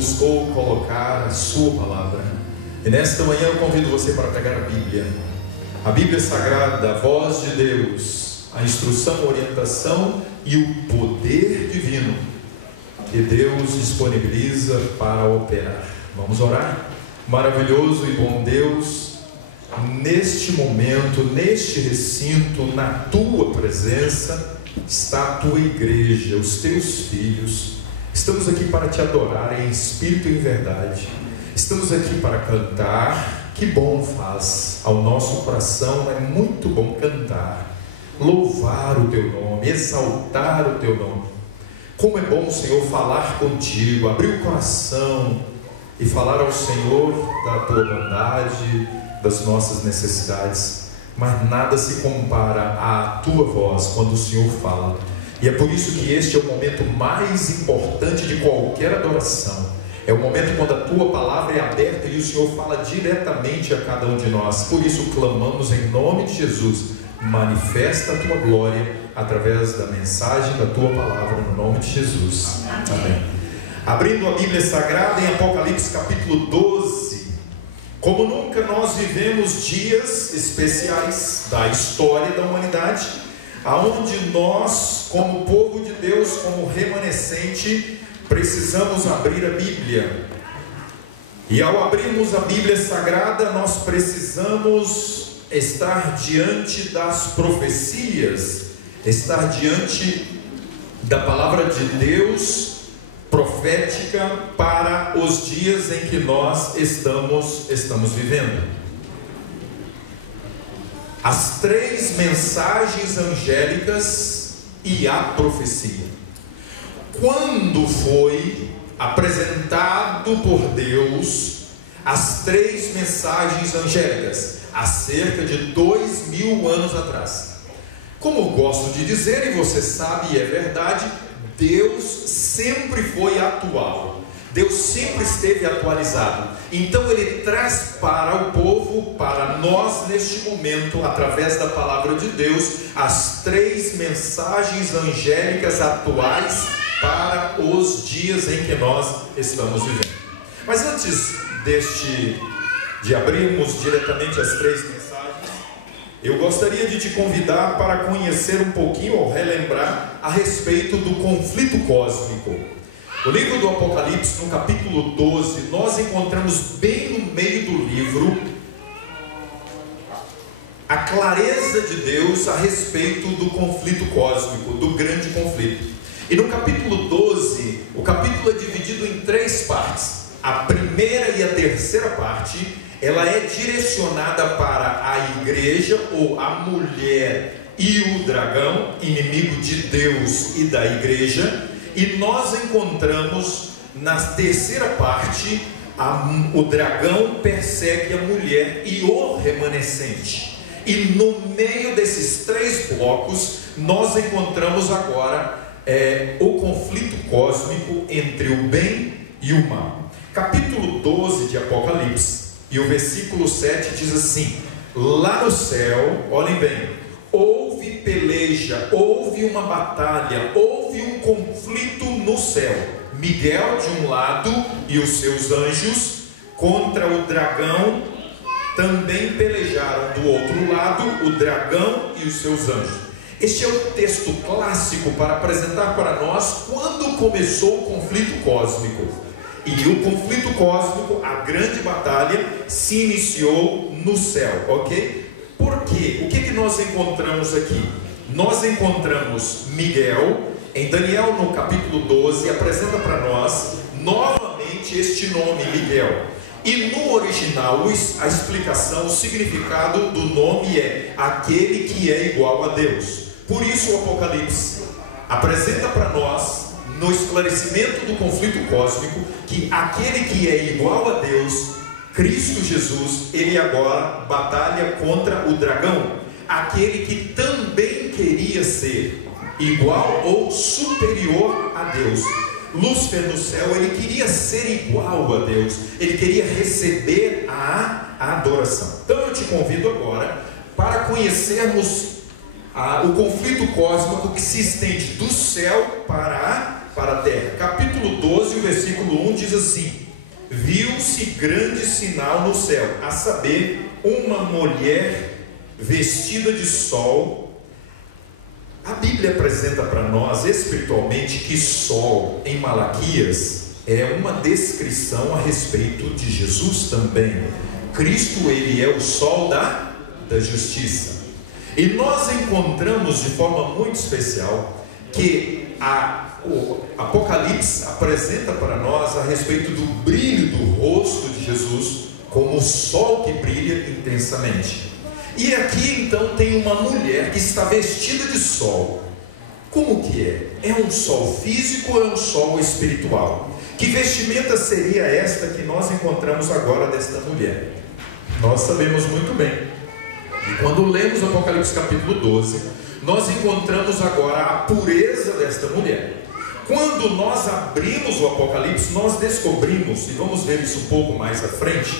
buscou colocar a sua palavra. E nesta manhã eu convido você para pegar a Bíblia Sagrada, a voz de Deus, a instrução, a orientação e o poder divino que Deus disponibiliza para operar. Vamos orar? Maravilhoso e bom Deus, neste momento, neste recinto, na tua presença, está a tua igreja, os teus filhos. Estamos aqui para te adorar em espírito e em verdade. Estamos aqui para cantar. Que bom faz ao nosso coração, é muito bom cantar, louvar o teu nome, exaltar o teu nome. Como é bom, Senhor, falar contigo, abrir o coração e falar ao Senhor da tua bondade, das nossas necessidades. Mas nada se compara à tua voz quando o Senhor fala. E é por isso que este é o momento mais importante de qualquer adoração. É o momento quando a tua palavra é aberta e o Senhor fala diretamente a cada um de nós. Por isso clamamos em nome de Jesus: manifesta a tua glória através da mensagem da tua palavra, no nome de Jesus. Amém. Abrindo a Bíblia Sagrada em Apocalipse capítulo 12. Como nunca nós vivemos dias especiais da história da humanidade, aonde nós, como povo de Deus, como remanescente, precisamos abrir a Bíblia. E ao abrirmos a Bíblia Sagrada, nós precisamos estar diante das profecias, estar diante da palavra de Deus profética para os dias em que nós estamos vivendo. As três mensagens angélicas e a profecia. Quando foi apresentado por Deus as três mensagens angélicas? Há cerca de 2000 anos atrás. Como eu gosto de dizer, e você sabe, e é verdade, Deus sempre foi atual. Deus sempre esteve atualizado. Então Ele traz para o povo, para nós neste momento, através da palavra de Deus, as três mensagens angélicas atuais para os dias em que nós estamos vivendo. Mas antes de abrirmos diretamente as três mensagens, eu gostaria de te convidar para conhecer um pouquinho ou relembrar a respeito do conflito cósmico. O livro do Apocalipse, no capítulo 12, nós encontramos bem no meio do livro a clareza de Deus a respeito do conflito cósmico, do grande conflito. E no capítulo 12, o capítulo é dividido em três partes. A primeira e a terceira parte, ela é direcionada para a igreja, ou a mulher e o dragão, inimigo de Deus e da igreja. E nós encontramos na terceira parte, o dragão persegue a mulher e o remanescente. E no meio desses três blocos, nós encontramos agora o conflito cósmico entre o bem e o mal. Capítulo 12 de Apocalipse, e o versículo 7 diz assim: lá no céu, olhem bem, houve peleja, houve uma batalha, houve um conflito no céu. Miguel de um lado e os seus anjos contra o dragão também pelejaram do outro lado, o dragão e os seus anjos. Este é o texto clássico para apresentar para nós quando começou o conflito cósmico. E o conflito cósmico, a grande batalha, se iniciou no céu, ok? Por quê? O que nós encontramos aqui? Nós encontramos Miguel, em Daniel no capítulo 12, apresenta para nós novamente este nome, Miguel. E no original, a explicação, o significado do nome é aquele que é igual a Deus. Por isso o Apocalipse apresenta para nós, no esclarecimento do conflito cósmico, que aquele que é igual a Deus, Cristo Jesus, ele agora batalha contra o dragão, aquele que também queria ser igual ou superior a Deus. Lúcifer no céu, ele queria ser igual a Deus, ele queria receber a adoração. Então eu te convido agora para conhecermos o conflito cósmico que se estende do céu para para a terra. Capítulo 12, o versículo 1 diz assim: viu-se grande sinal no céu, a saber, uma mulher vestida de sol. A Bíblia apresenta para nós espiritualmente que sol em Malaquias é uma descrição a respeito de Jesus também. Cristo, ele é o sol da justiça. E nós encontramos de forma muito especial que o Apocalipse apresenta para nós a respeito do brilho do rosto de Jesus como o sol que brilha intensamente. E aqui então tem uma mulher que está vestida de sol. Como que é? É um sol físico ou é um sol espiritual? Que vestimenta seria esta que nós encontramos agora desta mulher? Nós sabemos muito bem. E quando lemos Apocalipse capítulo 12, nós encontramos agora a pureza desta mulher. Quando nós abrimos o Apocalipse, nós descobrimos, e vamos ver isso um pouco mais à frente,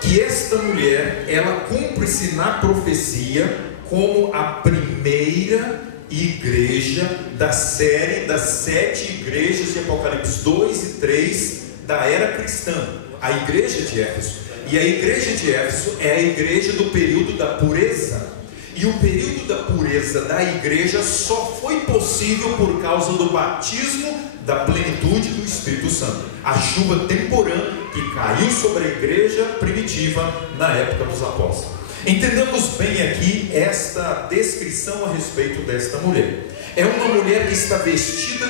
que esta mulher, ela cumpre-se na profecia como a primeira igreja da série das 7 igrejas de Apocalipse 2 e 3 da era cristã, a igreja de Éfeso. E a igreja de Éfeso é a igreja do período da pureza. E o período da pureza da igreja só foi possível por causa do batismo da plenitude do Espírito Santo. A chuva temporã que caiu sobre a igreja primitiva na época dos apóstolos. Entendamos bem aqui esta descrição a respeito desta mulher. É uma mulher que está vestida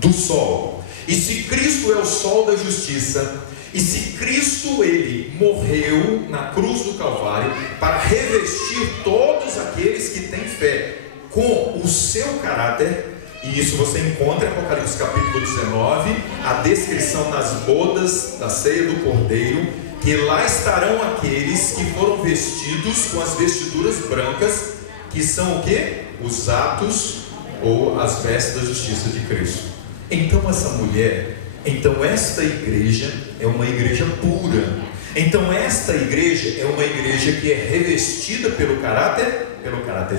do sol. E se Cristo é o sol da justiça, e se Cristo, ele morreu na cruz do Calvário para revestir todos aqueles que têm fé com o seu caráter, e isso você encontra em Apocalipse capítulo 19, a descrição nas bodas da ceia do Cordeiro, que lá estarão aqueles que foram vestidos com as vestiduras brancas, que são o quê? Os atos ou as vestes da justiça de Cristo. Então esta igreja é uma igreja pura. Então esta igreja é uma igreja que é revestida pelo caráter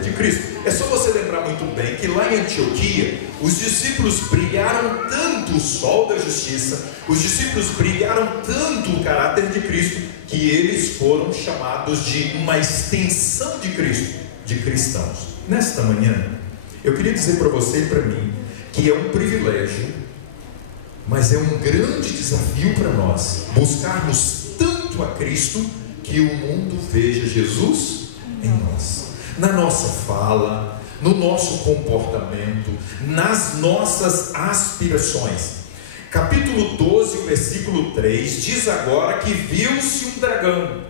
de Cristo. É só você lembrar muito bem que lá em Antioquia, os discípulos brilharam tanto o sol da justiça, os discípulos brilharam tanto o caráter de Cristo, que eles foram chamados de uma extensão de Cristo, de cristãos. Nesta manhã, eu queria dizer para você e para mim, que é um privilégio, mas é um grande desafio para nós, buscarmos tanto a Cristo, que o mundo veja Jesus em nós, na nossa fala, no nosso comportamento, nas nossas aspirações. Capítulo 12, versículo 3, diz agora que viu-se um dragão.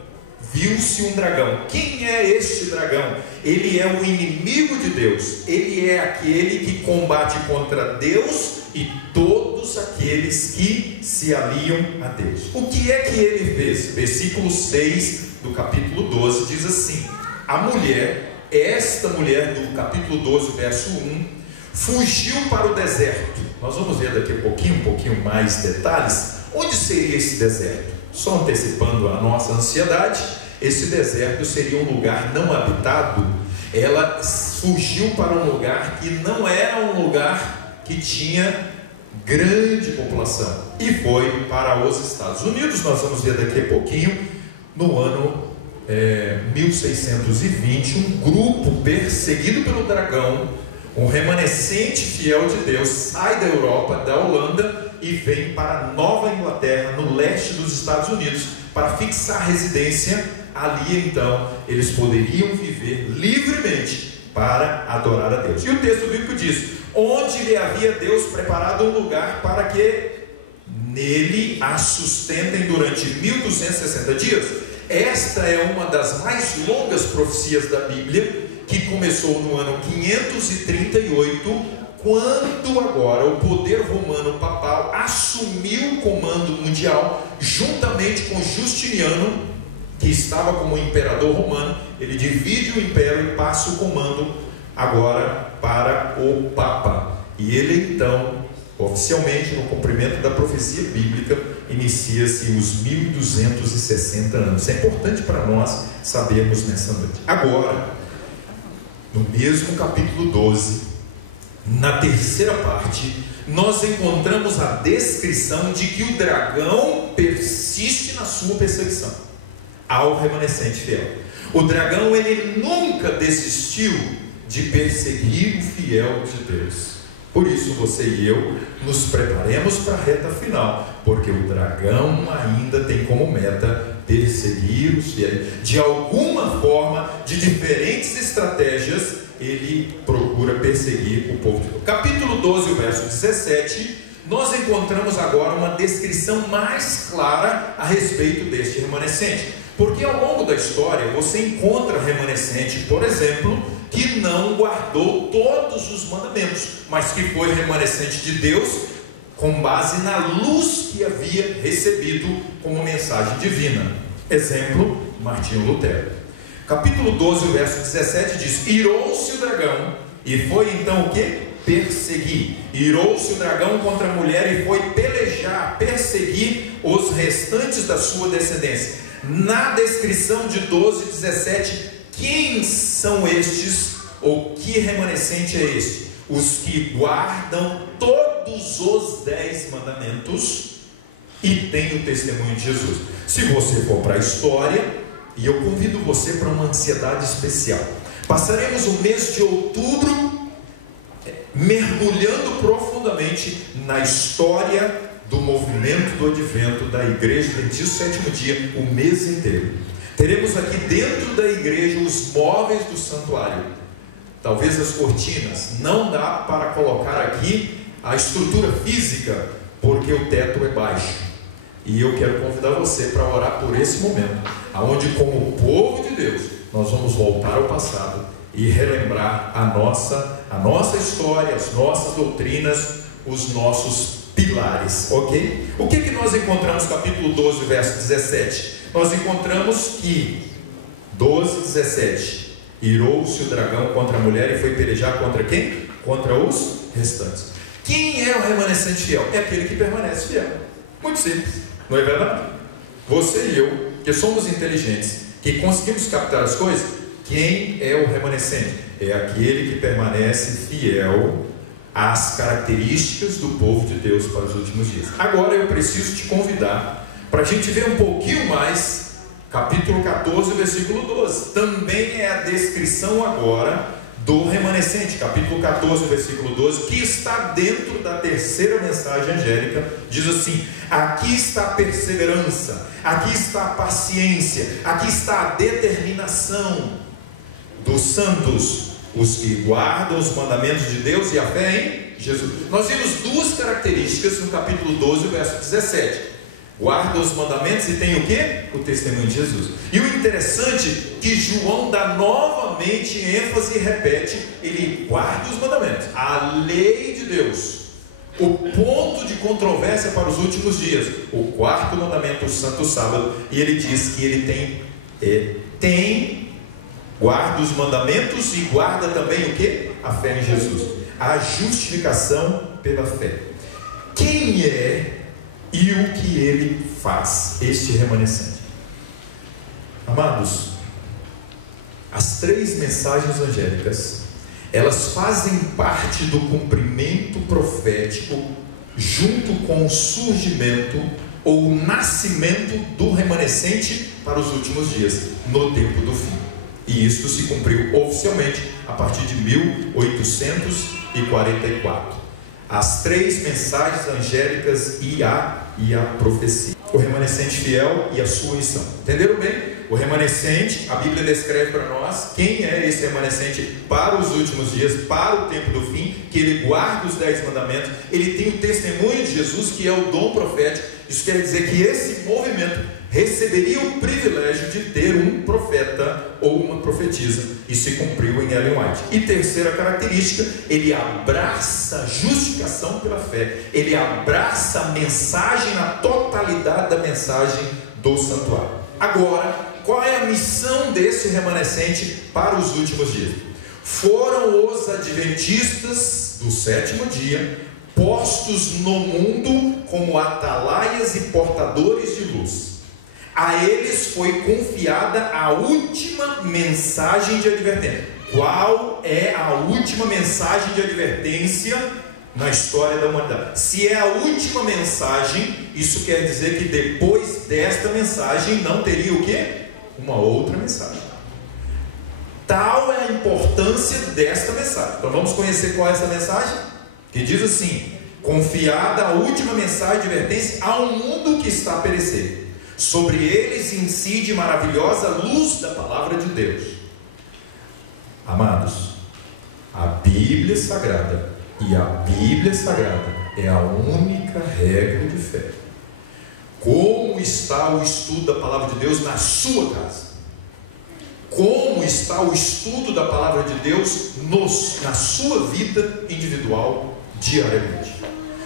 Viu-se um dragão. Quem é este dragão? Ele é o inimigo de Deus. Ele é aquele que combate contra Deus e todos aqueles que se aliam a Deus. O que é que ele fez? Versículo 6 do capítulo 12 diz assim: a mulher, esta mulher do capítulo 12, verso 1, fugiu para o deserto. Nós vamos ver daqui a pouquinho, um pouquinho mais detalhes. Onde seria esse deserto? Só antecipando a nossa ansiedade, esse deserto seria um lugar não habitado. Ela fugiu para um lugar que não era um lugar que tinha grande população, e foi para os Estados Unidos. Nós vamos ver daqui a pouquinho, no ano 1620, um grupo perseguido pelo dragão, um remanescente fiel de Deus, sai da Europa, da Holanda, e vem para Nova Inglaterra, no leste dos Estados Unidos, para fixar residência. Ali então eles poderiam viver livremente para adorar a Deus. E o texto bíblico diz: onde lhe havia Deus preparado um lugar para que nele a sustentem durante 1260 dias. Esta é uma das mais longas profecias da Bíblia, que começou no ano 538, quando agora o poder romano papal assumiu o comando mundial, juntamente com Justiniano, que estava como imperador romano. Ele divide o império e passa o comando agora para o Papa. E ele então, oficialmente, no cumprimento da profecia bíblica, inicia-se os 1260 anos. É importante para nós sabermos nessa noite. Agora, no mesmo capítulo 12, Na terceira parte, nós encontramos a descrição de que o dragão persiste na sua perseguição ao remanescente fiel. O dragão, ele nunca desistiu de perseguir o fiel de Deus. Por isso você e eu nos preparemos para a reta final, porque o dragão ainda tem como meta perseguir os fiéis. De alguma forma, de diferentes estratégias, ele procura perseguir o povo de Deus. Capítulo 12, o verso 17, nós encontramos agora uma descrição mais clara a respeito deste remanescente. Porque ao longo da história você encontra remanescente, por exemplo, que não guardou todos os mandamentos, mas que foi remanescente de Deus com base na luz que havia recebido como mensagem divina. Exemplo, Martinho Lutero. Capítulo 12, verso 17 diz: irou-se o dragão e foi então o que? Perseguir. Irou-se o dragão contra a mulher e foi pelejar, perseguir os restantes da sua descendência. Na descrição de 12, 17, quem são estes, ou que remanescente é este? Os que guardam todos os 10 mandamentos e têm o testemunho de Jesus. Se você for para a história, e eu convido você para uma ansiedade especial, passaremos o mês de outubro mergulhando profundamente na história do movimento do advento da Igreja Adventista do Sétimo Dia, o mês inteiro. Teremos aqui dentro da igreja os móveis do santuário, talvez as cortinas. Não dá para colocar aqui a estrutura física, porque o teto é baixo. E eu quero convidar você para orar por esse momento, onde, como povo de Deus, nós vamos voltar ao passado e relembrar a nossa história, as nossas doutrinas, os nossos pilares, ok? O que nós encontramos no capítulo 12, verso 17? Nós encontramos que 12, 17, irou-se o dragão contra a mulher e foi pelejar contra quem? Contra os restantes. Quem é o remanescente fiel? É aquele que permanece fiel. Muito simples, não é verdade? Você e eu, que somos inteligentes, que conseguimos captar as coisas, quem é o remanescente? É aquele que permanece fiel às características do povo de Deus para os últimos dias. Agora eu preciso te convidar para a gente ver um pouquinho mais, capítulo 14, versículo 12. Também é a descrição agora do remanescente, capítulo 14, versículo 12, que está dentro da terceira mensagem angélica. Diz assim: aqui está a perseverança, aqui está a paciência, aqui está a determinação dos santos, os que guardam os mandamentos de Deus e a fé em Jesus. Nós vimos duas características no capítulo 12, verso 17. Guarda os mandamentos e tem o que? O testemunho de Jesus. E o interessante é que João dá novamente ênfase e repete: ele guarda os mandamentos, a lei de Deus. O ponto de controvérsia para os últimos dias, o quarto mandamento, o santo sábado. E ele diz que ele guarda os mandamentos e guarda também o que? A fé em Jesus. A justificação pela fé. Quem é e o que ele faz, este remanescente? Amados, as três mensagens angélicas, elas fazem parte do cumprimento profético junto com o surgimento ou o nascimento do remanescente para os últimos dias, no tempo do fim. E isto se cumpriu oficialmente a partir de 1844. As três mensagens angélicas e a profecia. O remanescente fiel e a sua missão. Entenderam bem? O remanescente, a Bíblia descreve para nós quem é esse remanescente para os últimos dias, para o tempo do fim, que ele guarda os 10 mandamentos, ele tem o testemunho de Jesus, que é o dom profético. Isso quer dizer que esse movimento receberia o privilégio de ter um profeta ou uma profetisa, e se cumpriu em Ellen White. E terceira característica, ele abraça a justificação pela fé, ele abraça a mensagem, a totalidade da mensagem do santuário. Agora, qual é a missão desse remanescente para os últimos dias? Foram os adventistas do sétimo dia postos no mundo como atalaias e portadores de luz. A eles foi confiada a última mensagem de advertência. qual é a última mensagem de advertência na história da humanidade. Se é a última mensagem, isso quer dizer que depois desta mensagem não teria o quê? Uma outra mensagem. Tal é a importância desta mensagem. Então vamos conhecer qual é essa mensagem? Que diz assim: confiada a última mensagem de advertência ao mundo que está a perecer. Sobre eles incide maravilhosa luz da palavra de Deus. Amados, a Bíblia Sagrada e a Bíblia Sagrada é a única regra de fé. Como está o estudo da palavra de Deus na sua casa? Como está o estudo da palavra de Deus na sua vida individual, diariamente?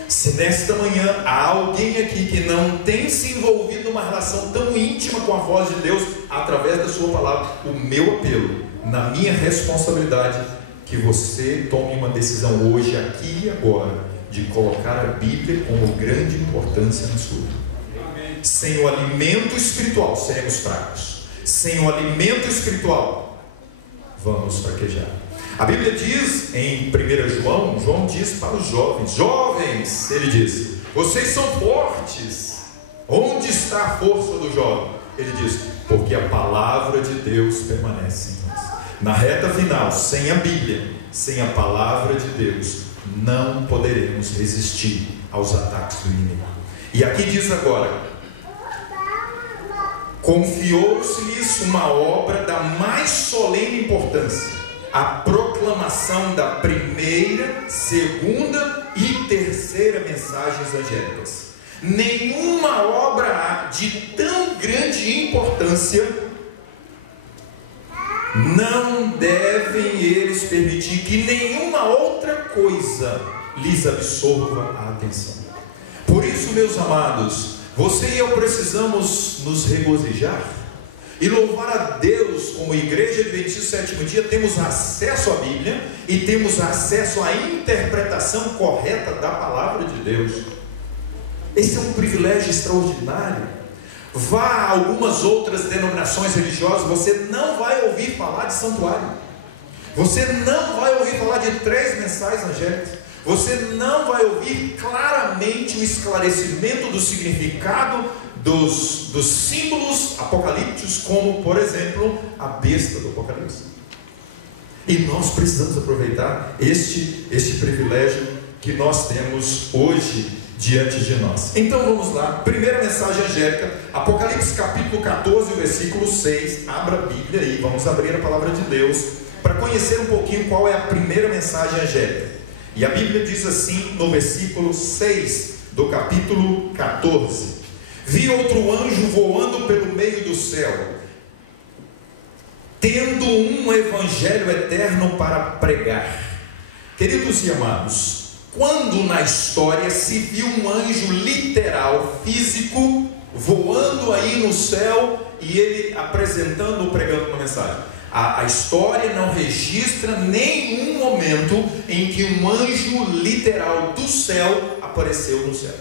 Se nesta manhã há alguém aqui que não tem se envolvido numa relação tão íntima com a voz de Deus através da sua palavra, o meu apelo, na minha responsabilidade, que você tome uma decisão hoje, aqui e agora, de colocar a Bíblia como grande importância na sua vida. Sem o alimento espiritual seremos fracos. Sem o alimento espiritual vamos fraquejar. A Bíblia diz em 1 João diz para os jovens, ele diz: vocês são fortes. Onde está a força do jovem? Ele diz: porque a palavra de Deus permanece em nós. Na reta final, sem a Bíblia, sem a palavra de Deus, não poderemos resistir aos ataques do inimigo. E aqui diz agora: confiou-se-lhes uma obra da mais solene importância, a proclamação da primeira, segunda e terceira mensagens angélicas. Nenhuma obra há de tão grande importância, não devem eles permitir que nenhuma outra coisa lhes absorva a atenção. Por isso, meus amados, você e eu precisamos nos regozijar e louvar a Deus. Como igreja adventista do sétimo dia, temos acesso à Bíblia e temos acesso à interpretação correta da palavra de Deus. Esse é um privilégio extraordinário. Vá a algumas outras denominações religiosas, você não vai ouvir falar de santuário, você não vai ouvir falar de 3 mensagens angélicas, você não vai ouvir claramente o esclarecimento do significado dos símbolos apocalípticos, como por exemplo a besta do Apocalipse. E nós precisamos aproveitar este privilégio que nós temos hoje diante de nós. Então vamos lá, primeira mensagem angélica, Apocalipse capítulo 14, versículo 6. Abra a Bíblia aí, vamos abrir a palavra de Deus para conhecer um pouquinho qual é a primeira mensagem angélica. E a Bíblia diz assim no versículo 6 do capítulo 14: vi outro anjo voando pelo meio do céu, tendo um evangelho eterno para pregar. Queridos e amados, quando na história se viu um anjo literal, físico, voando aí no céu e ele apresentando ou pregando uma mensagem? A história não registra nenhum momento em que um anjo literal do céu apareceu no céu.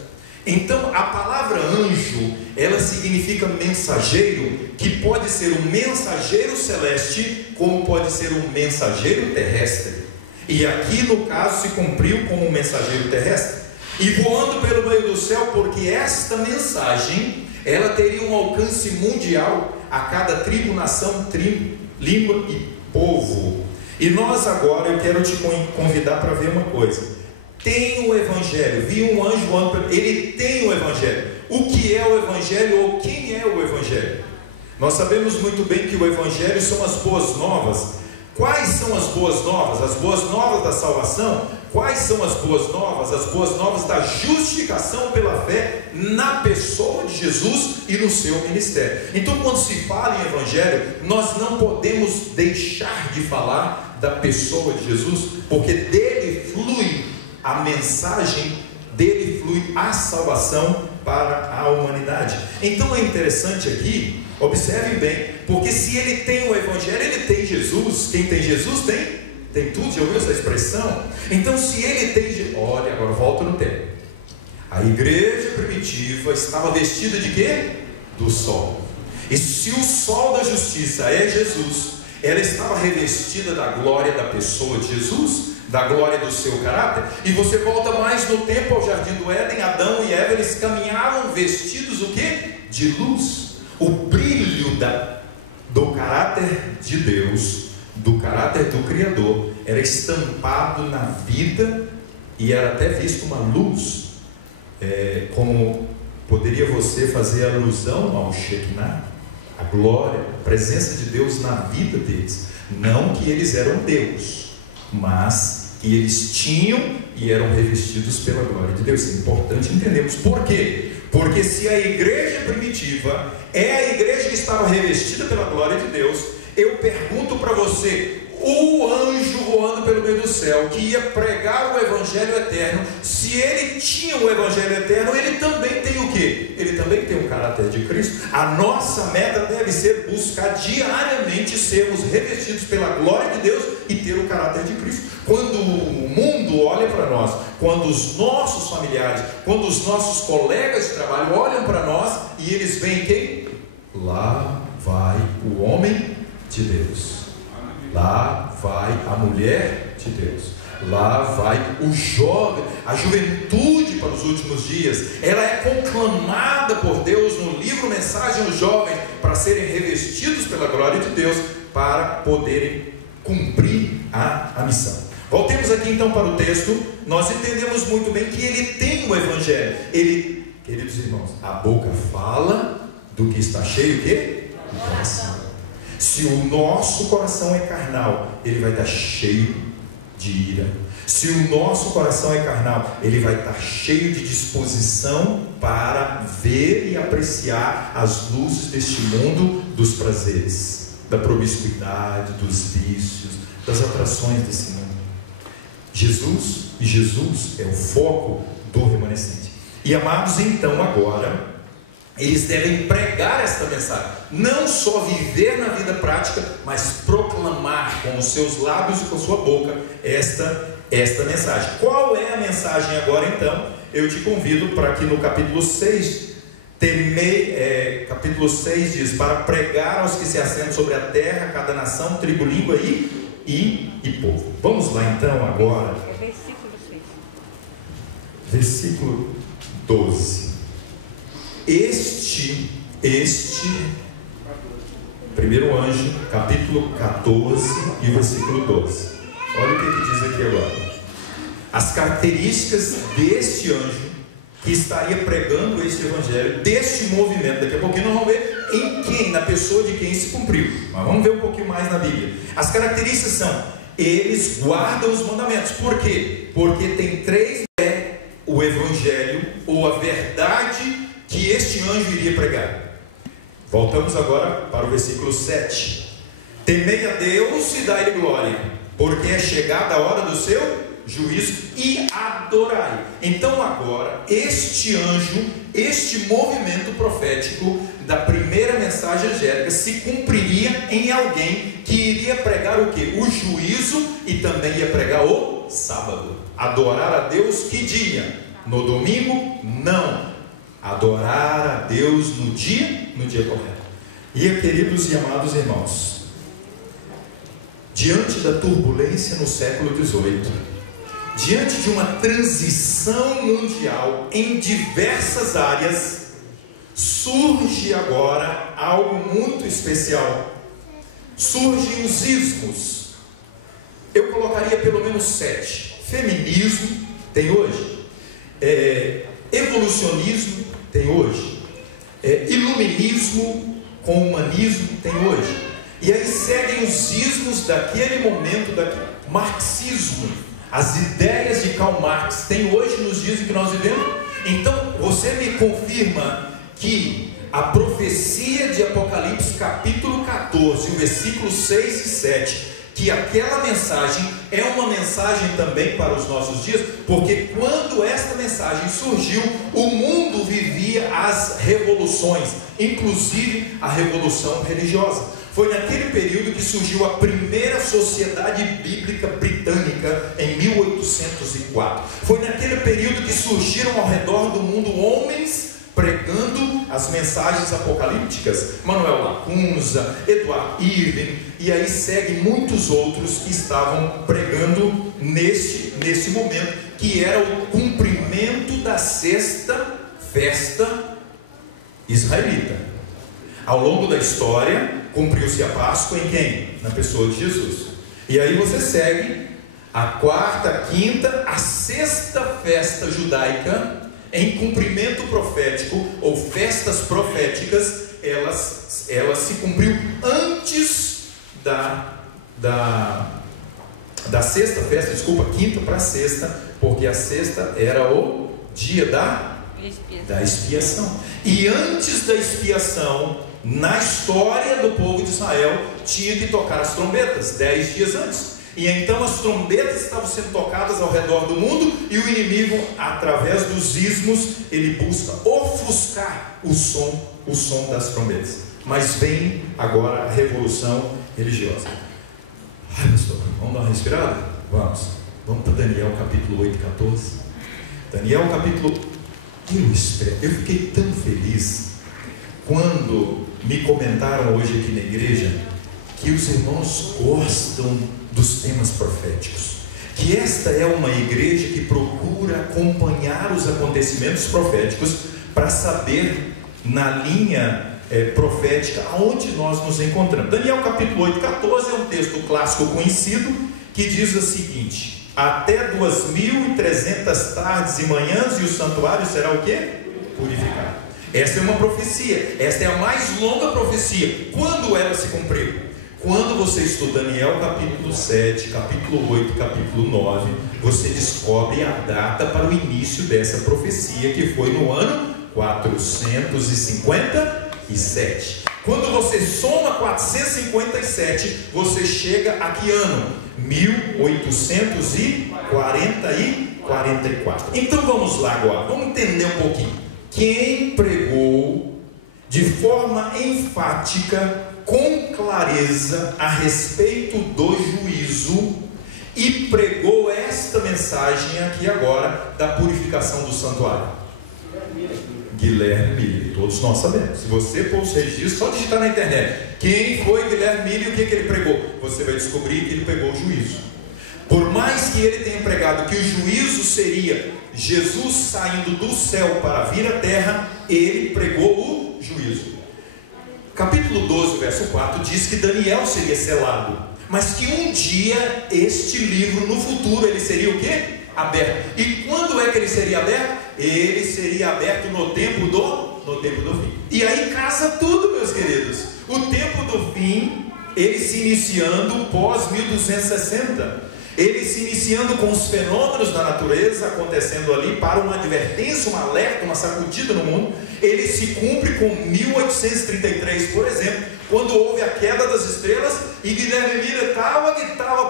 Então a palavra anjo, ela significa mensageiro, que pode ser um mensageiro celeste, como pode ser um mensageiro terrestre. E aqui no caso se cumpriu como um mensageiro terrestre, e voando pelo meio do céu, porque esta mensagem, ela teria um alcance mundial a cada tribo, nação, língua e povo. E nós agora, eu quero te convidar para ver uma coisa. Tem o Evangelho, vi um anjo voando, ele tem o Evangelho. O que é o Evangelho, ou quem é o Evangelho? Nós sabemos muito bem que o Evangelho são as boas novas. Quais são as boas novas? As boas novas da salvação. Quais são as boas novas? As boas novas da justificação pela fé na pessoa de Jesus e no seu ministério. Então, quando se fala em Evangelho, nós não podemos deixar de falar da pessoa de Jesus, porque dele flui a mensagem, dele flui a salvação para a humanidade. Então é interessante aqui, observe bem, porque se ele tem o Evangelho, ele tem Jesus. Quem tem Jesus tem tudo. Já ouviu essa expressão? Então se ele tem, olha, agora volta no tempo. A igreja primitiva estava vestida de quê? Do sol. E se o sol da justiça é Jesus, ela estava revestida da glória da pessoa de Jesus, da glória do seu caráter. E você volta mais no tempo ao Jardim do Éden, Adão e Eva, eles caminhavam vestidos o quê? De luz. O brilho do caráter de Deus, do caráter do Criador, era estampado na vida e era até visto uma luz, como poderia você fazer alusão ao Shekinah, a glória, a presença de Deus na vida deles. Não que eles eram Deus, mas que eles tinham e eram revestidos pela glória de Deus. Isso é importante entendermos. Por quê? Porque se a igreja primitiva é a igreja que estava revestida pela glória de Deus, eu pergunto para você, o anjo voando pelo meio do céu, que ia pregar o evangelho eterno, se ele tinha o evangelho eterno, ele também tem o quê? Ele também tem o caráter de Cristo. A nossa meta deve ser buscar diariamente sermos revestidos pela glória de Deus e ter o caráter de Cristo. Quando o mundo olha para nós, quando os nossos familiares, quando os nossos colegas de trabalho olham para nós e eles veem quem? Lá vai o homem de Deus. Lá vai a mulher de Deus. Lá vai o jovem, a juventude para os últimos dias. Ela é conclamada por Deus no livro Mensagem aos Jovens, para serem revestidos pela glória de Deus, para poderem cumprir a missão. Voltemos aqui então para o texto. Nós entendemos muito bem que ele tem o evangelho. Ele, queridos irmãos, a boca fala do que está cheio, o quê? O coração. Se o nosso coração é carnal, ele vai estar cheio de ira. Se o nosso coração é carnal, ele vai estar cheio de disposição para ver e apreciar as luzes deste mundo, dos prazeres, da promiscuidade, dos vícios, das atrações desse mundo. Jesus é o foco do remanescente. E amados, então agora eles devem pregar esta mensagem, não só viver na vida prática, mas proclamar com os seus lábios e com a sua boca esta mensagem. Qual é a mensagem agora então? Eu te convido para que no capítulo 6, capítulo 6 diz: para pregar aos que se assentam sobre a terra, cada nação, tribo, língua e povo. Vamos lá então agora. Versículo 6. Versículo 12. Este primeiro anjo, capítulo 14 e versículo 12. Olha o que diz aqui agora. As características deste anjo que estaria pregando este evangelho, deste movimento. Daqui a pouquinho nós vamos ver em quem, na pessoa de quem se cumpriu. Mas vamos ver um pouquinho mais na Bíblia. As características são: eles guardam os mandamentos. Por quê? Porque tem três: o evangelho ou a verdade que este anjo iria pregar. Voltamos agora para o versículo 7. Temei a Deus e dai-lhe glória, porque é chegada a hora do seu juízo, e adorai. Então agora, este anjo, este movimento profético da primeira mensagem angélica se cumpriria em alguém que iria pregar o quê? O juízo, e também ia pregar o sábado. Adorar a Deus que dia? No domingo? Não. Adorar a Deus no dia correto. E queridos e amados irmãos, diante da turbulência no século XVIII, diante de uma transição mundial em diversas áreas, surge agora algo muito especial. Surgem os ismos. Eu colocaria pelo menos 7. Feminismo tem hoje. Evolucionismo tem hoje. Iluminismo com humanismo tem hoje. E aí seguem os ismos daquele momento, marxismo. As ideias de Karl Marx tem hoje nos dias em que nós vivemos. Então você me confirma que a profecia de Apocalipse capítulo 14, o versículo 6 e 7, que aquela mensagem é uma mensagem também para os nossos dias, porque quando esta mensagem surgiu, o mundo vivia as revoluções, inclusive a revolução religiosa. Foi naquele período que surgiu a primeira sociedade bíblica britânica, em 1804. Foi naquele período que surgiram ao redor do mundo homens pregando as mensagens apocalípticas, Manuel Lacunza, Eduardo Irving, e aí segue muitos outros que estavam pregando nesse momento, que era o cumprimento da sexta festa israelita. Ao longo da história, cumpriu-se a Páscoa em quem? Na pessoa de Jesus. E aí você segue a quarta, a quinta, a sexta festa judaica, em cumprimento profético, ou festas proféticas, ela se cumpriu antes da sexta festa, quinta para sexta, porque a sexta era o dia da expiação. E antes da expiação, na história do povo de Israel, tinha que tocar as trombetas 10 dias antes. E então as trombetas estavam sendo tocadas ao redor do mundo, e o inimigo, através dos ismos, ele busca ofuscar o som das trombetas. Mas vem agora a revolução religiosa. Ai, pastor, vamos dar uma respirada? Vamos para Daniel capítulo 8, 14. Daniel capítulo... Eu fiquei tão feliz quando me comentaram hoje aqui na igreja que os irmãos gostam dos temas proféticos, que esta é uma igreja que procura acompanhar os acontecimentos proféticos para saber na linha profética aonde nós nos encontramos. Daniel capítulo 8, 14 é um texto clássico conhecido que diz o seguinte: até 2.300 tardes e manhãs e o santuário será o quê? Purificado. Essa é uma profecia, esta é a mais longa profecia. Quando ela se cumpriu? Quando você estuda Daniel capítulo 7, capítulo 8, capítulo 9, você descobre a data para o início dessa profecia, que foi no ano 457. Quando você soma 457, você chega a que ano? 1844. Então vamos lá agora, vamos entender um pouquinho. Quem pregou de forma enfática, com clareza, a respeito do juízo, e pregou esta mensagem aqui agora da purificação do santuário? Guilherme Miller. Todos nós sabemos. Se você pôr os registros, só digitar na internet quem foi Guilherme Miller e o que ele pregou, você vai descobrir que ele pregou o juízo. Por mais que ele tenha pregado que o juízo seria Jesus saindo do céu para vir à terra, ele pregou o juízo. Capítulo 12, verso 4 diz que Daniel seria selado, mas que um dia este livro, no futuro, ele seria o quê? Aberto. E quando é que ele seria aberto? Ele seria aberto no tempo do fim. E aí casa tudo, meus queridos. O tempo do fim, ele se iniciando pós 1260. Ele se iniciando com os fenômenos da natureza acontecendo ali para uma advertência, um alerta, uma sacudida no mundo. Ele se cumpre com 1833, por exemplo, quando houve a queda das estrelas, e Guilherme Miller estava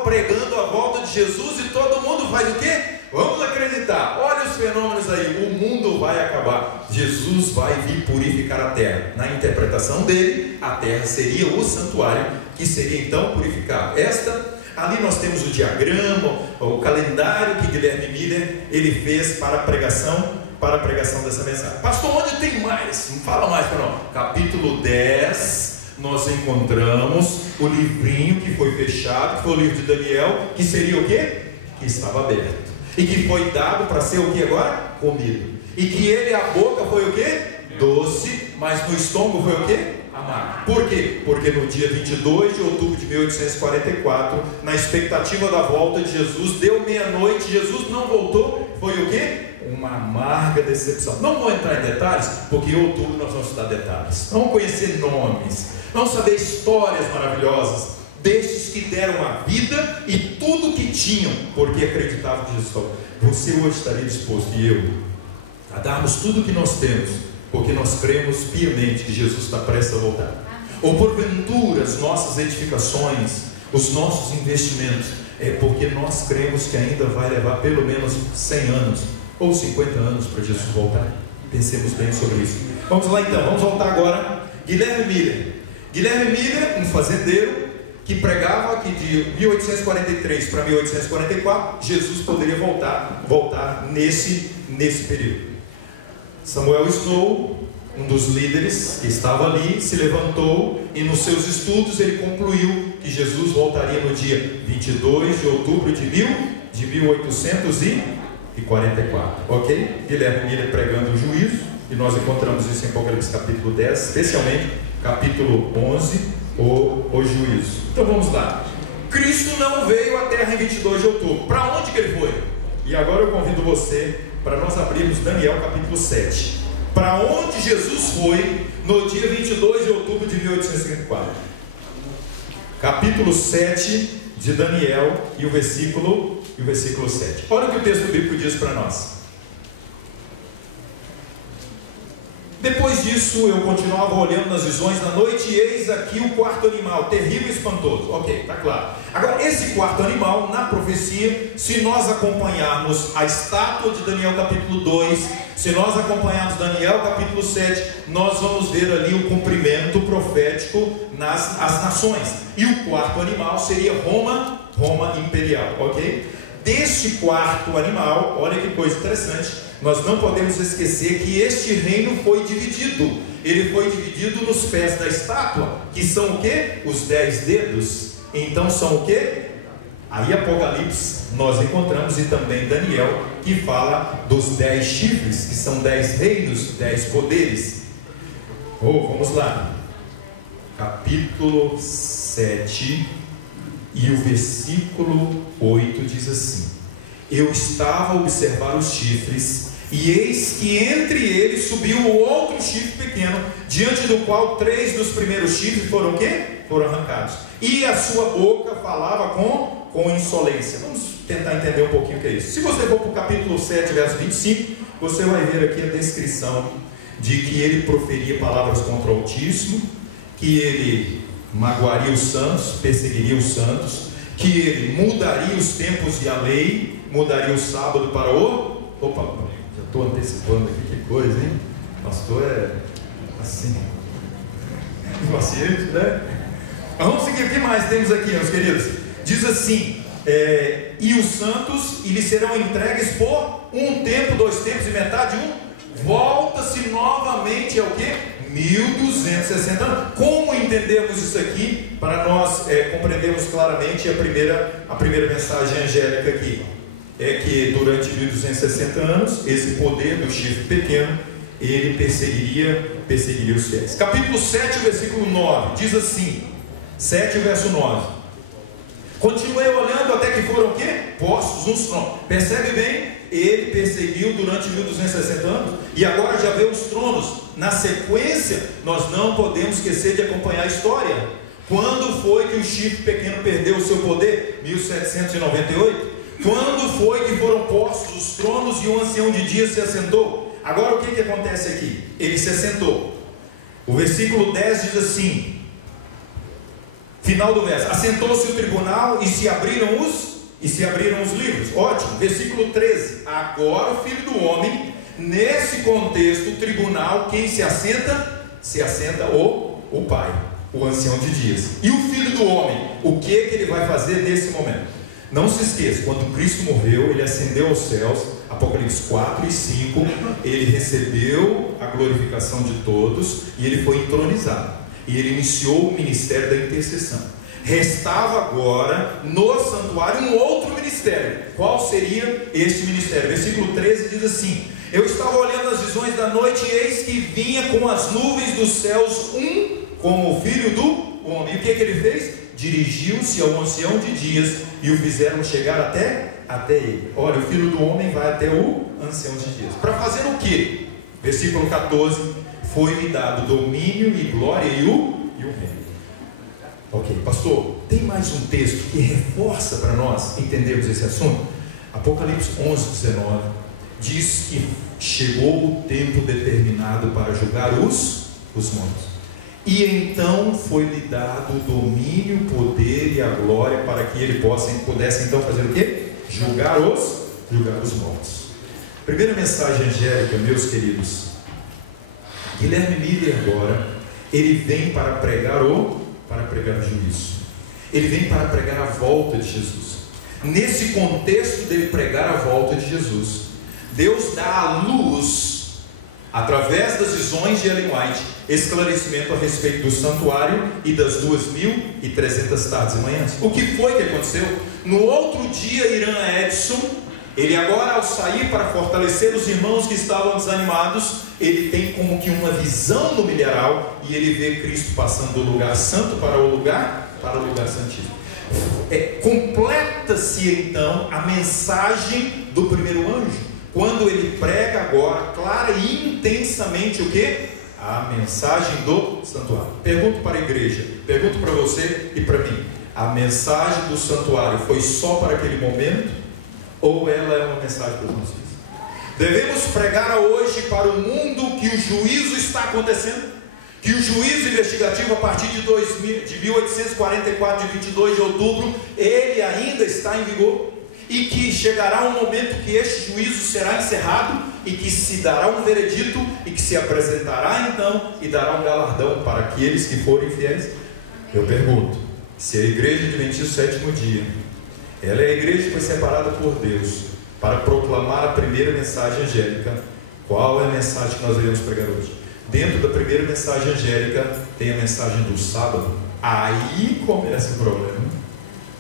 pregando a volta de Jesus, e todo mundo faz o quê? Vamos acreditar, olha os fenômenos aí, o mundo vai acabar, Jesus vai vir purificar a terra. Na interpretação dele, a terra seria o santuário, que seria então purificado. Ali nós temos o diagrama, o calendário que Guilherme Miller ele fez para a pregação dessa mensagem. Pastor, onde tem mais? Não fala mais para nós. Capítulo 10, nós encontramos o livrinho que foi fechado, que foi o livro de Daniel, que seria o quê? Que estava aberto. E que foi dado para ser o que agora? Comido. E que ele, a boca foi o quê? Doce, mas no estômago foi o quê? Amargo. Por quê? Porque no dia 22 de outubro de 1844, na expectativa da volta de Jesus, deu meia-noite, Jesus não voltou, foi o quê? Uma amarga decepção. Não vou entrar em detalhes, porque em outubro nós vamos estudar detalhes. Vamos conhecer nomes, vamos saber histórias maravilhosas destes que deram a vida e tudo que tinham, porque acreditavam que Jesus falou. Você hoje estaria disposto, e eu, a darmos tudo o que nós temos, porque nós cremos piamente que Jesus está prestes a voltar? Ou porventura as nossas edificações, os nossos investimentos, é porque nós cremos que ainda vai levar pelo menos 100 anos ou 50 anos para Jesus voltar? Pensemos bem sobre isso. Vamos lá então, vamos voltar agora. Guilherme Miller, um fazendeiro que pregava que de 1843 para 1844 Jesus poderia voltar nesse período. Samuel Snow, um dos líderes que estava ali, se levantou e nos seus estudos ele concluiu que Jesus voltaria no dia 22 de outubro de 1844, ok? Guilherme Miller pregando o juízo, e nós encontramos isso em Apocalipse capítulo 10, especialmente capítulo 11, o juízo. Então vamos lá. Cristo não veio à terra em 22 de outubro. Para onde que ele foi? E agora eu convido você para nós abrirmos Daniel capítulo 7. Para onde Jesus foi no dia 22 de outubro de 1854? Capítulo 7 de Daniel e o versículo 7. Olha o que o texto bíblico diz para nós. Depois disso, eu continuava olhando nas visões da noite, e eis aqui o quarto animal, terrível e espantoso. Ok, está claro. Agora, esse quarto animal, na profecia, se nós acompanharmos a estátua de Daniel capítulo 2, se nós acompanharmos Daniel capítulo 7, nós vamos ver ali o cumprimento profético nas nações. E o quarto animal seria Roma imperial, ok? Deste quarto animal, olha que coisa interessante, nós não podemos esquecer que este reino foi dividido. Ele foi dividido nos pés da estátua, que são o que? Os 10 dedos. Então são o que? Aí Apocalipse nós encontramos, e também Daniel, que fala dos 10 chifres, que são 10 reinos, 10 poderes. Vamos lá. Capítulo 7 e o versículo 8 diz assim: eu estava a observar os chifres, e eis que entre eles subiu o outro chifre pequeno, diante do qual 3 dos primeiros chifres foram o quê? Foram arrancados. E a sua boca falava com insolência. Vamos tentar entender um pouquinho o que é isso. Se você for para o capítulo 7, verso 25, você vai ver aqui a descrição de que ele proferia palavras contra o Altíssimo, que ele magoaria os santos, perseguiria os santos, que ele mudaria os tempos e a lei, mudaria o sábado para o... Opa, já estou antecipando aqui, que coisa, hein? Pastor é assim, paciente, né? Vamos seguir, o que mais temos aqui, meus queridos? Diz assim, e os santos, e lhes serão entregues por um tempo, 2 tempos e metade, volta-se novamente ao que? 1260 anos. Como entendemos isso aqui, para nós compreendermos claramente a primeira mensagem angélica aqui? É que durante 1260 anos, esse poder do chifre pequeno, ele perseguiria os fiéis. Capítulo 7, versículo 9, diz assim, 7, verso 9: continuei olhando até que foram o quê? Postos uns tronos. Percebe bem? Ele perseguiu durante 1260 anos, e agora já vê os tronos. Na sequência, nós não podemos esquecer de acompanhar a história. Quando foi que o chifre pequeno perdeu o seu poder? 1798. Quando foi que foram postos os tronos e o ancião de dias se assentou? Agora o que acontece aqui? Ele se assentou. O versículo 10 diz assim, final do verso: assentou-se o tribunal e se abriram os livros. Ótimo. Versículo 13: agora o Filho do Homem, nesse contexto, o tribunal, quem se assenta? Se assenta o Pai, o ancião de dias. E o Filho do Homem, o que ele vai fazer nesse momento? Não se esqueça, quando Cristo morreu, ele ascendeu aos céus, Apocalipse 4 e 5, ele recebeu a glorificação de todos, e ele foi entronizado, e ele iniciou o ministério da intercessão. Restava agora no santuário um outro ministério. Qual seria este ministério? Versículo 13 diz assim: eu estava olhando as visões da noite, e eis que vinha com as nuvens dos céus como o Filho do Homem. E o que ele fez? Dirigiu-se ao ancião de dias, e o fizeram chegar até ele. Olha, o Filho do Homem vai até o ancião de dias. Para fazer o quê? Versículo 14: foi-lhe dado domínio e glória e o reino. Ok, pastor, tem mais um texto que reforça para nós entendermos esse assunto? Apocalipse 11:19 diz que chegou o tempo determinado para julgar os mortos. E então foi-lhe dado o domínio, o poder e a glória, para que ele pudesse então fazer o quê? Julgar os mortos. Primeira mensagem angélica, meus queridos. Guilherme Miller agora, ele vem para pregar o juízo. Ele vem para pregar a volta de Jesus. Nesse contexto dele pregar a volta de Jesus, Deus dá a luz através das visões de Ellen White, esclarecimento a respeito do santuário e das 2.300 tardes e manhãs. O que foi que aconteceu? No outro dia, Irã Edson, ele agora, ao sair para fortalecer os irmãos que estavam desanimados, ele tem como que uma visão no milharal, e ele vê Cristo passando do lugar santo para o lugar santíssimo. Completa-se então a mensagem do primeiro anjo, quando ele prega agora, clara e intensamente, o que? A mensagem do santuário. Pergunto para a igreja, pergunto para você e para mim: a mensagem do santuário foi só para aquele momento, ou ela é uma mensagem para os nossos dias? Devemos pregar hoje para o mundo que o juízo está acontecendo, que o juízo investigativo a partir de 1844, de 22 de outubro, ele ainda está em vigor, e que chegará um momento que este juízo será encerrado, e que se dará um veredito, e que se apresentará então, e dará um galardão para aqueles que forem fiéis. Eu pergunto, se a igreja adventista do sétimo dia, ela é a igreja que foi separada por Deus para proclamar a primeira mensagem angélica, qual é a mensagem que nós iremos pregar hoje? Dentro da primeira mensagem angélica tem a mensagem do sábado. Aí começa o problema.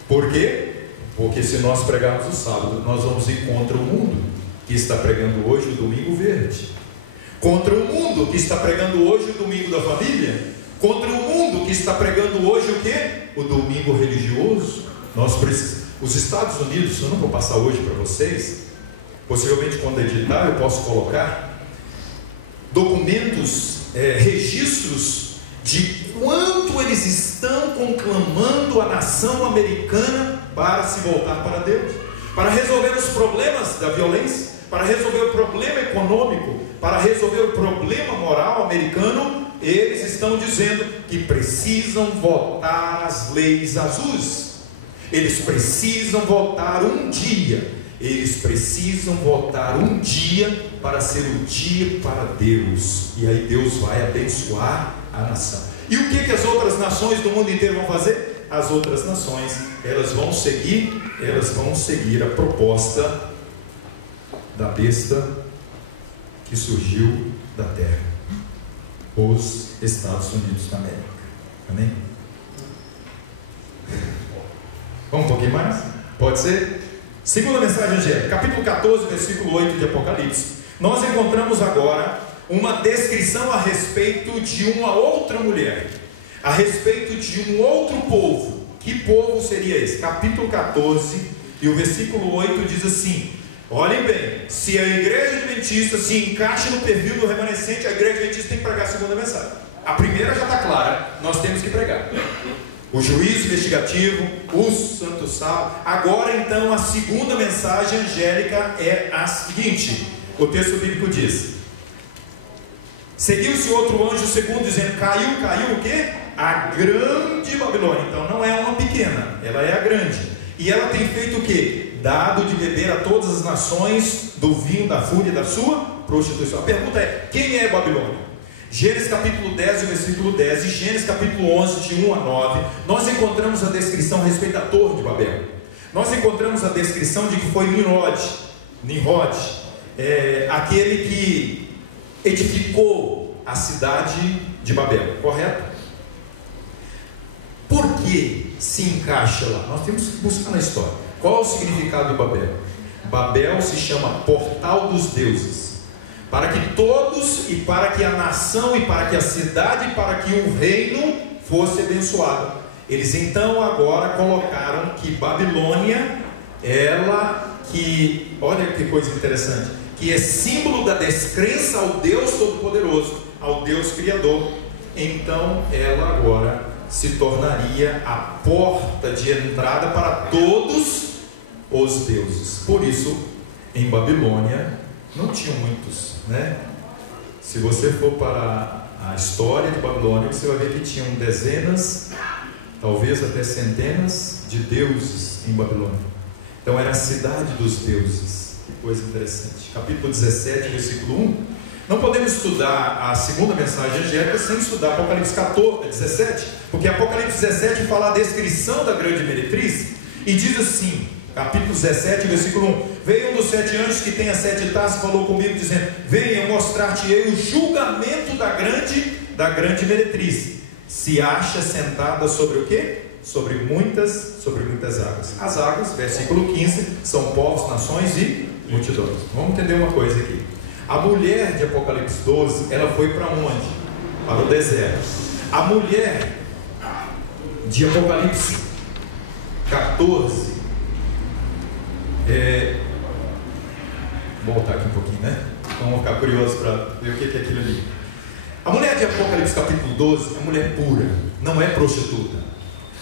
Por quê? Porque se nós pregarmos o sábado, nós vamos ir contra o mundo que está pregando hoje o domingo verde, contra o mundo que está pregando hoje o domingo da família, contra o mundo que está pregando hoje o quê? O domingo religioso. Nós precisamos. Os Estados Unidos, eu não vou passar hoje para vocês, possivelmente quando editar eu posso colocar documentos, registros de quanto eles estão conclamando a nação americana para se voltar para Deus, para resolver os problemas da violência, para resolver o problema econômico, para resolver o problema moral americano. Eles estão dizendo que precisam votar as leis azuis. Eles precisam votar um dia. Eles precisam votar um dia para ser o dia para Deus. E aí Deus vai abençoar a nação. E o que as outras nações do mundo inteiro vão fazer? As outras nações, elas vão seguir a proposta da besta que surgiu da terra, os Estados Unidos da América. Amém? Vamos um pouquinho mais? Pode ser? Segunda mensagem angélica, capítulo 14, versículo 8 de Apocalipse. Nós encontramos agora uma descrição a respeito de uma outra mulher, a respeito de um outro povo. Que povo seria esse? Capítulo 14 e o versículo 8 diz assim: olhem bem, se a igreja adventista se encaixa no perfil do remanescente, a igreja adventista tem que pregar a segunda mensagem. A primeira já está clara, nós temos que pregar o juízo investigativo, o santo sábado. Agora então a segunda mensagem angélica é a seguinte: o texto bíblico diz: seguiu-se outro anjo segundo, dizendo: caiu o quê? A grande Babilônia. Então não é uma pequena, ela é a grande. E ela tem feito o quê? Dado de beber a todas as nações do vinho da fúria da sua prostituição. A pergunta é: quem é Babilônia? Gênesis capítulo 10, versículo 10 e Gênesis capítulo 11, de 1 a 9, nós encontramos a descrição a respeito da Torre de Babel. Nós encontramos a descrição de que foi Nimrod, aquele que edificou a cidade de Babel, correto? Por que se encaixa lá? Nós temos que buscar na história. Qual é o significado de Babel? Babel se chama portal dos deuses, para que todos, e para que a nação, e para que a cidade, e para que o reino fosse abençoado. Eles então agora colocaram que Babilônia, ela que, olha que coisa interessante, que é símbolo da descrença ao Deus Todo-Poderoso, ao Deus Criador. Então ela agora se tornaria a porta de entrada para todos os deuses. Por isso, em Babilônia não tinham muitos, né? Se você for para a história de Babilônia, você vai ver que tinham dezenas, talvez até centenas de deuses em Babilônia. Então era a cidade dos deuses. Que coisa interessante. Capítulo 17, versículo 1. Não podemos estudar a segunda mensagem angélica sem estudar Apocalipse 17, porque Apocalipse 17 fala a descrição da grande meretriz e diz assim: capítulo 17, versículo 1. Veio um dos 7 anjos que tem as 7 taças e falou comigo, dizendo: venha, mostrar-te-ei o julgamento da grande meretriz. Se acha sentada sobre o quê? Sobre muitas águas. As águas, versículo 15, são povos, nações e multidões. Vamos entender uma coisa aqui. A mulher de Apocalipse 12, ela foi para onde? Para o deserto. A mulher de Apocalipse 14, vou voltar aqui um pouquinho, né? Então vamos ficar curiosos para ver o que é aquilo ali. A mulher de Apocalipse capítulo 12 é mulher pura, não é prostituta.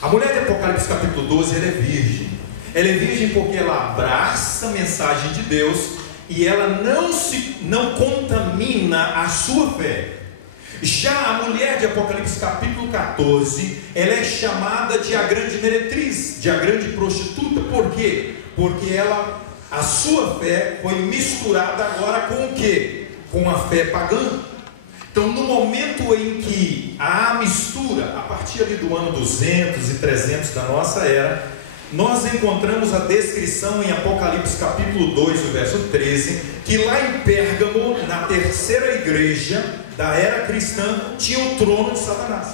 A mulher de Apocalipse capítulo 12, ela é virgem. Ela é virgem porque ela abraça a mensagem de Deus e ela não contamina a sua fé. Já a mulher de Apocalipse capítulo 14, ela é chamada de a grande meretriz, de a grande prostituta. Por quê? Porque a sua fé foi misturada agora com o quê? Com a fé pagã. Então, no momento em que há a mistura, a partir ali do ano 200 e 300 da nossa era, nós encontramos a descrição em Apocalipse capítulo 2, o verso 13, que lá em Pérgamo, na terceira igreja da era cristã, tinha o trono de Satanás.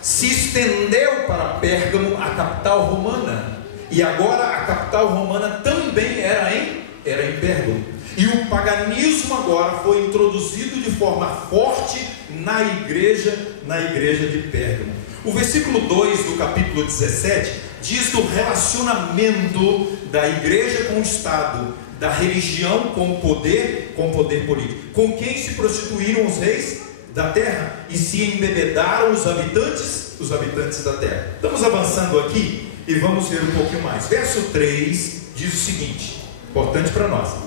Se estendeu para Pérgamo, a capital romana, e agora a capital romana também era em Pérgamo. E o paganismo agora foi introduzido de forma forte na igreja de Pérgamo. O versículo 2 do capítulo 17 diz do relacionamento da igreja com o Estado, da religião com o poder político. Com quem se prostituíram os reis da terra e se embebedaram os habitantes da terra. Estamos avançando aqui e vamos ver um pouquinho mais. Verso 3 diz o seguinte, importante para nós: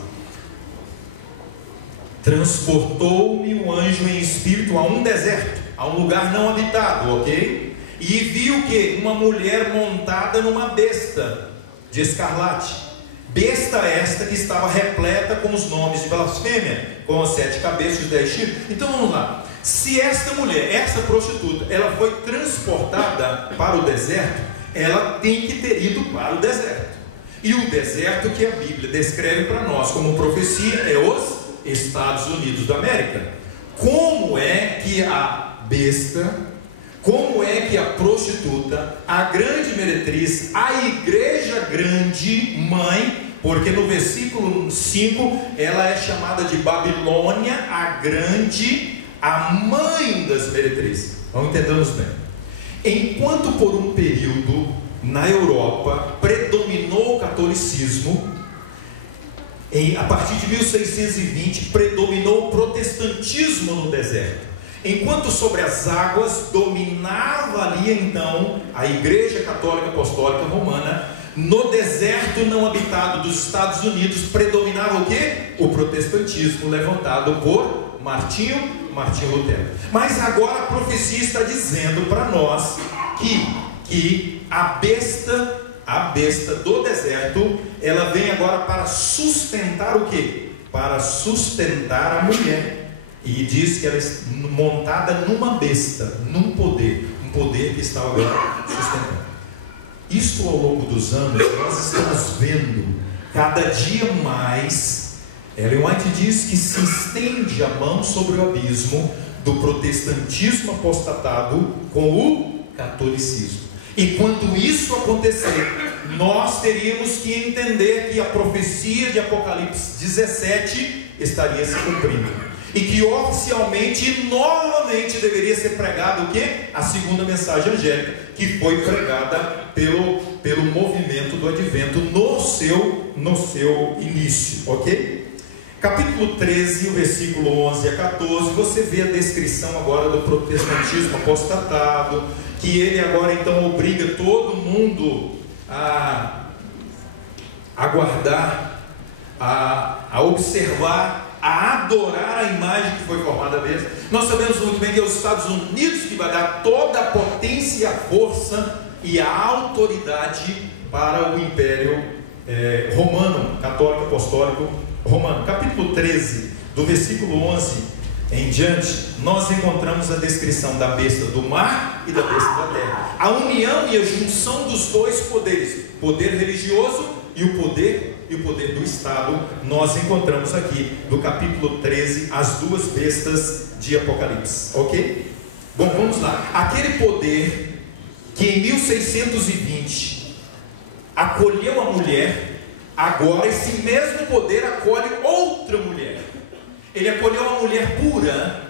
transportou-me um anjo em espírito a um deserto, a um lugar não habitado, ok? E viu que uma mulher montada numa besta de escarlate, besta esta que estava repleta com os nomes de blasfêmia, com as 7 cabeças e os 10 chifres. Então vamos lá. Se esta mulher, essa prostituta, ela foi transportada para o deserto, ela tem que ter ido para o deserto. E o deserto que a Bíblia descreve para nós como profecia é os Estados Unidos da América. Como é que a besta, como é que a prostituta, a grande meretriz, a igreja grande mãe, porque no versículo 5 ela é chamada de Babilônia, a grande, a mãe das meretrizes. Vamos entendermos bem. Enquanto por um período na Europa predominou o catolicismo, a partir de 1620 predominou o protestantismo no deserto. Enquanto sobre as águas dominava ali então a Igreja Católica Apostólica Romana, no deserto não habitado dos Estados Unidos predominava o quê? O protestantismo, levantado por Martinho Lutero. Mas agora a profecia está dizendo para nós que a besta do deserto, ela vem agora para sustentar o quê? Para sustentar a mulher. E diz que ela é montada numa besta, num poder, um poder que estava agora sustentando. Isto ao longo dos anos, nós estamos vendo cada dia mais. Ellen White diz que se estende a mão sobre o abismo do protestantismo apostatado com o catolicismo. E quando isso acontecer, nós teríamos que entender que a profecia de Apocalipse 17 estaria se cumprindo. E que oficialmente, novamente, deveria ser pregado o quê? A segunda mensagem angélica, que foi pregada pelo movimento do advento no seu início, ok? Capítulo 13, o versículo 11 a 14, você vê a descrição agora do protestantismo apostatado, que ele agora então obriga todo mundo a guardar, a observar, a adorar a imagem que foi formada deles. Nós sabemos muito bem que é os Estados Unidos que vai dar toda a potência, a força e a autoridade para o Império Romano, Católico Apostólico Romano. Capítulo 13, do versículo 11 em diante, nós encontramos a descrição da besta do mar e da besta da terra, a união e a junção dos dois poderes, poder religioso e o poder do Estado, nós encontramos aqui do capítulo 13 as duas bestas de Apocalipse, ok? Bom, vamos lá. Aquele poder que em 1620 acolheu a mulher, agora esse mesmo poder acolhe outra mulher. Ele acolheu a mulher pura,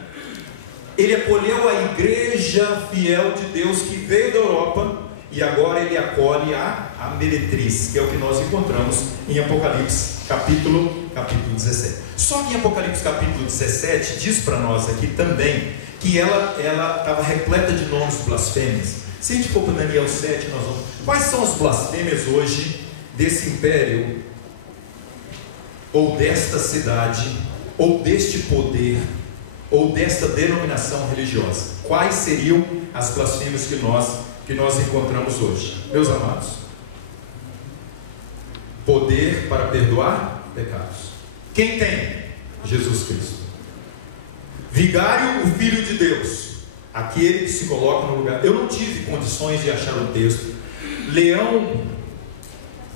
ele acolheu a igreja fiel de Deus que veio da Europa, e agora ele acolhe a meretriz, que é o que nós encontramos em Apocalipse capítulo 17. Só que em Apocalipse capítulo 17 diz para nós aqui também que ela estava repleta de nomes blasfêmios. Se a gente for para Daniel 7, nós vamos... Quais são as blasfêmias hoje desse império, ou desta cidade, ou deste poder, ou desta denominação religiosa? Quais seriam as blasfêmias que nós encontramos hoje? Meus amados, poder para perdoar pecados. Quem tem? Jesus Cristo. Vigário, o Filho de Deus, aquele que se coloca no lugar. Eu não tive condições de achar um texto. Leão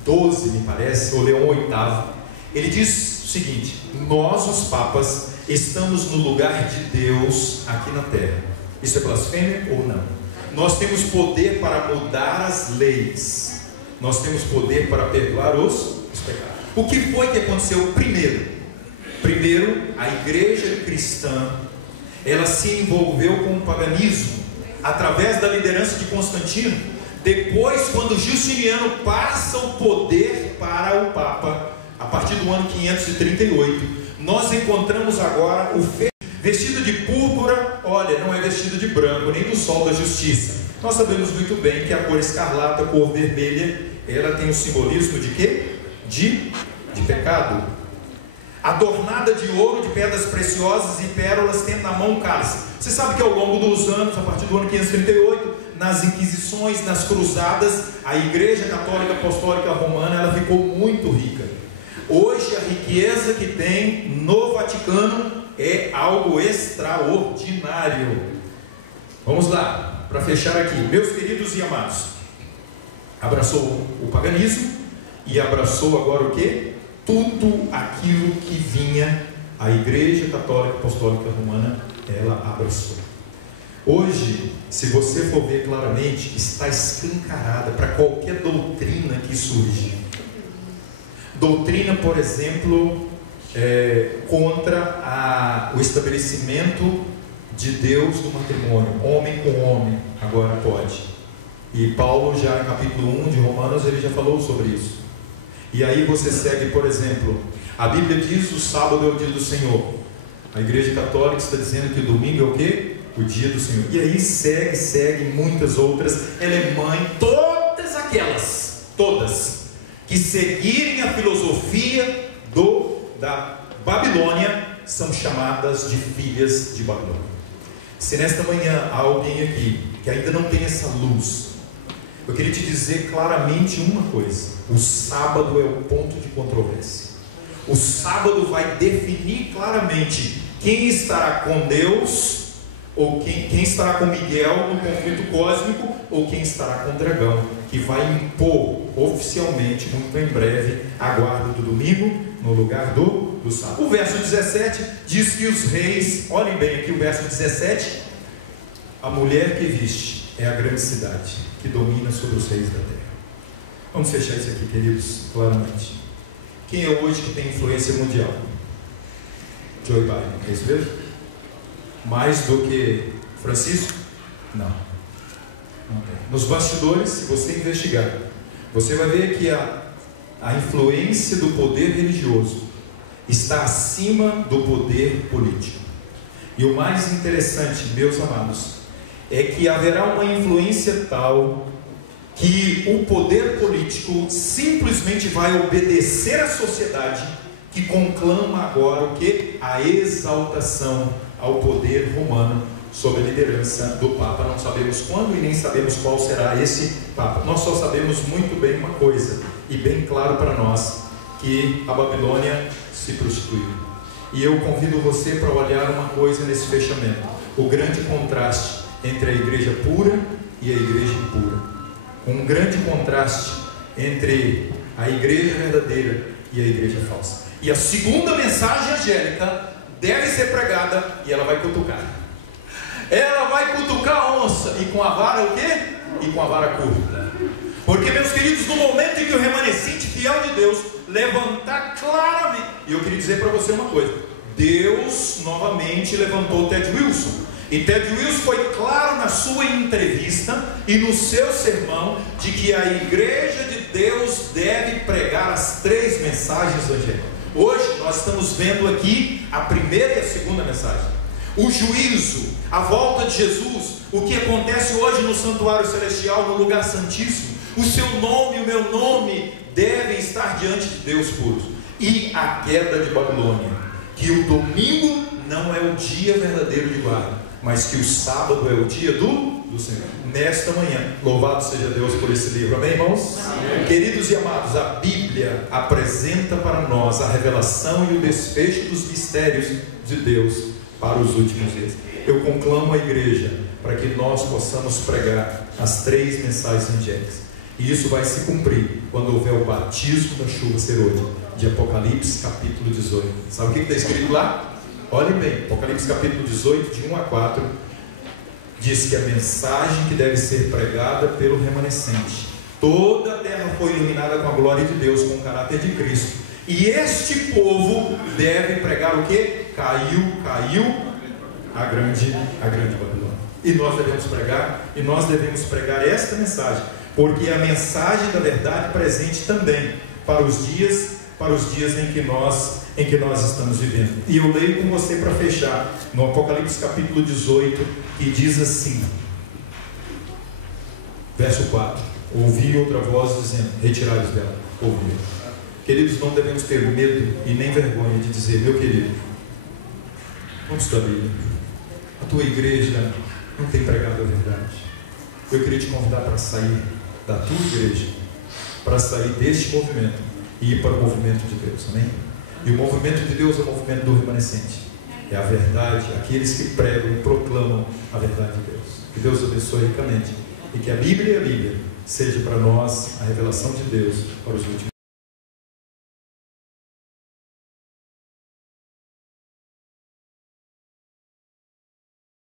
12, me parece, ou Leão 8, ele diz o seguinte: nós, os papas, estamos no lugar de Deus aqui na terra. Isso é blasfêmia ou não? Nós temos poder para mudar as leis, nós temos poder para perdoar os pecados. O que foi que aconteceu primeiro? Primeiro, a igreja cristã, ela se envolveu com o paganismo, através da liderança de Constantino. Depois, quando Justiniano passa o poder para o Papa, a partir do ano 538, nós encontramos agora o vestido de púrpura. Olha, não é vestido de branco, nem do sol da justiça. Nós sabemos muito bem que a cor escarlata, a cor vermelha, ela tem o simbolismo de quê? De pecado. Adornada de ouro, de pedras preciosas e pérolas, tendo na mão um cálice. Você sabe que ao longo dos anos, a partir do ano 538, nas inquisições, nas cruzadas, a Igreja Católica Apostólica Romana, ela ficou muito rica. Hoje a riqueza que tem no Vaticano é algo extraordinário. Vamos lá, para fechar aqui, meus queridos e amados, abraçou o paganismo e abraçou agora o que? Tudo aquilo que vinha a Igreja Católica Apostólica Romana, ela abraçou. Hoje, se você for ver claramente, está escancarada para qualquer doutrina que surge. Doutrina, por exemplo, contra o estabelecimento de Deus do matrimônio, homem com homem, agora pode. E Paulo já no capítulo 1 de Romanos, ele já falou sobre isso. E aí você segue, por exemplo, a Bíblia diz o sábado é o dia do Senhor. A Igreja Católica está dizendo que o domingo é o quê? O dia do Senhor. E aí segue muitas outras. Ela é mãe, todas aquelas, todas, que seguirem a filosofia da Babilônia, são chamadas de filhas de Babilônia. Se nesta manhã há alguém aqui que ainda não tem essa luz, eu queria te dizer claramente uma coisa: o sábado é o ponto de controvérsia. O sábado vai definir claramente quem estará com Deus, ou quem estará com Miguel no conflito cósmico, ou quem estará com o dragão, que vai impor oficialmente, muito em breve, a guarda do domingo no lugar do sábado. O verso 17 diz que os reis, olhem bem aqui o verso 17, a mulher que viste é a grande cidade, que domina sobre os reis da terra. Vamos fechar isso aqui, queridos, claramente. Quem é hoje que tem influência mundial? Joe Biden, é isso mesmo? Mais do que Francisco? Não tem. Nos bastidores, se você investigar, você vai ver que a influência do poder religioso está acima do poder político. E o mais interessante, meus amados, é que haverá uma influência tal que o poder político simplesmente vai obedecer à sociedade, que conclama agora o que? A exaltação ao poder romano sob a liderança do Papa. Não sabemos quando e nem sabemos qual será esse Papa. Nós só sabemos muito bem uma coisa, e bem claro para nós, que a Babilônia se prostituiu. E eu convido você para olhar uma coisa nesse fechamento: o grande contraste entre a igreja pura e a igreja impura. Um grande contraste entre a igreja verdadeira e a igreja falsa. E a segunda mensagem angélica deve ser pregada e ela vai cutucar. Ela vai cutucar a onça e com a vara o quê? E com a vara curta. Porque, meus queridos, no momento em que o remanescente fiel de Deus levantar claramente, e eu queria dizer para você uma coisa: Deus novamente levantou Ted Wilson. E Ted Wilson foi claro na sua entrevista e no seu sermão de que a igreja de Deus deve pregar as 3 mensagens angélicas. Hoje nós estamos vendo aqui a primeira e a segunda mensagem. O juízo, a volta de Jesus, o que acontece hoje no santuário celestial, no lugar santíssimo. O seu nome e o meu nome devem estar diante de Deus puros. E a queda de Babilônia, que o domingo não é o dia verdadeiro de guarda, mas que o sábado é o dia do Senhor. Nesta manhã, louvado seja Deus por esse livro, amém, irmãos? Amém. Queridos e amados, a Bíblia apresenta para nós a revelação e o desfecho dos mistérios de Deus para os últimos dias. Eu conclamo a igreja para que nós possamos pregar as 3 mensagens angélicas, e isso vai se cumprir quando houver o batismo da chuva serôdia, de Apocalipse capítulo 18. Sabe o que está escrito lá? Olhe bem, Apocalipse capítulo 18, de 1 a 4, diz que a mensagem que deve ser pregada pelo remanescente: toda a terra foi iluminada com a glória de Deus, com o caráter de Cristo, e este povo deve pregar o que? Caiu a grande Babilônia. E nós devemos pregar esta mensagem, porque é a mensagem da verdade presente também para os dias em que nós estamos vivendo. E eu leio com você para fechar no Apocalipse capítulo 18, que diz assim, verso 4: ouvi outra voz dizendo: retirai-vos dela. Ouvi. Queridos, não devemos ter medo e nem vergonha de dizer: meu querido, vamos estudar a Bíblia, a tua igreja não tem pregado a verdade. Eu queria te convidar para sair da tua igreja, para sair deste movimento e ir para o movimento de Deus, amém? E o movimento de Deus é o movimento do remanescente, é a verdade, aqueles que pregam e proclamam a verdade de Deus. Que Deus abençoe ricamente, e que a Bíblia seja para nós a revelação de Deus para os últimos